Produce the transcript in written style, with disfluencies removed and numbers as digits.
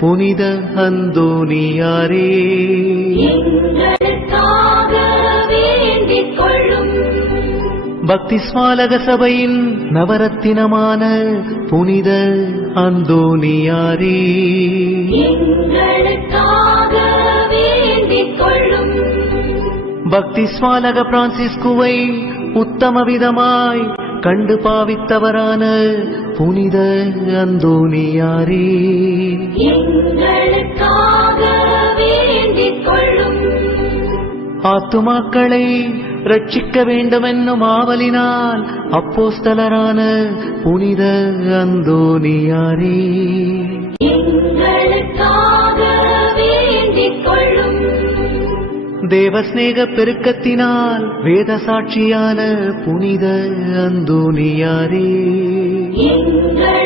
புனித அந்தோனியாரே, எங்களுக்காக வேண்டிக் கொள்ளும். பக்தி ஸ்மாலக சபையின் நவரத்தினமான புனித அந்தோனியாரே, எங்களுக்காக வேண்டிக் கொள்ளும். பக்தி ஸ்மாலக பிரான்சிஸ்குவை உத்தம விதமாய் கண்டு பாவித்தவரான புனித அந்தோனியாரே, எங்களுக்காக வேண்டிக் கொள்ளும். ஆத்துமாக்களை ரட்சிக்க வேண்டுமென்னும் ஆவலினால் அப்போஸ்தலரான புனித அந்தோனியாரே, எங்களுக்காக வேண்டிக் கொள்ளும். தேவஸ்நேக பெருக்கத்தினால் வேத சாட்சியான புனித அந்தோனியாரே, எங்களுக்காக